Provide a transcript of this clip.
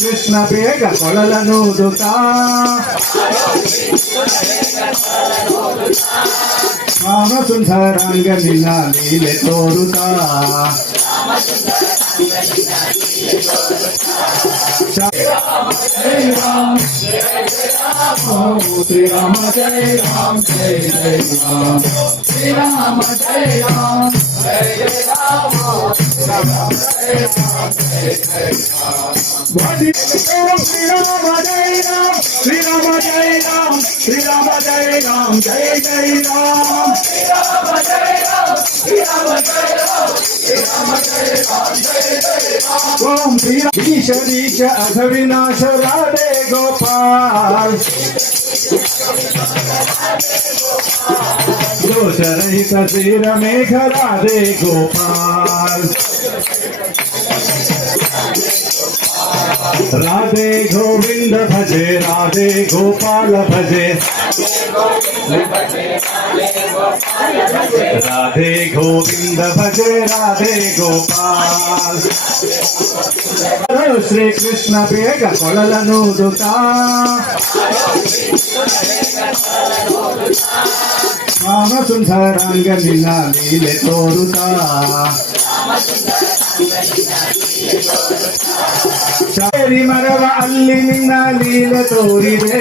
ಶ್ರೀಕೃಷ್ಣ ಬೇಗ ಕೊಳಲನೂದುತ್ತಾ ರಾಮ ಸುಂದರಾಂಗ ನಿನ್ನ ಲೀಲೆ ತೋರುತ್ತಾ ಶ್ರೀ ರಾಮ ಜಯ ರಾಮ ಜಯ ಜಯ ರಾಮ ಶ್ರೀ ರಾಮ ಜಯ ರಾಮ ಜಯ ಜಯ ರಾಮ ರಾಮ ಜಯ ರಾಮ ಜಯ ಜಯ ರಾಮ ಶ್ರೀ ರಾಮ ಜಯ ರಾಮ ಶ್ರೀ ರಾಮ ಜಯ ರಾಮ ಶ್ರೀ ರಾಮ ಜಯ ರಾಮ ಜಯ ಜಯ ರಾಮ ಶ್ರೀ ರಾಮ ಜಯ ರಾಮ ಶ್ರೀ ರಾಮ ಜಯ ರಾಮ ಶ್ರೀ ರಾಮ ಜಯ ರಾಮ ಜಯ ಜಯ ರಾಮ ಓಂ ಶ್ರೀ ಈಶ ಅಘವಿನಾಶ ರಾಧೆ ಗೋಪಾಲ್ दोषरहित श्रीर मेघ राधे गोपाल राधे गोविंद भजे राधे गोपाल भजे राधे गोविंद भजे राधे गोपाल श्री कृष्ण बेग कोळलनूदुत्ता ರಾಮ ಸುಂದರಾಂಗ ನಿನ್ನ ಲೀಲೆ ತೋರುತ್ತಾ ಶಾರಿ ಮರವ ಅಲ್ಲಿ ನಿನ್ನ ಲೀಲೆ ತೋರಿದೆ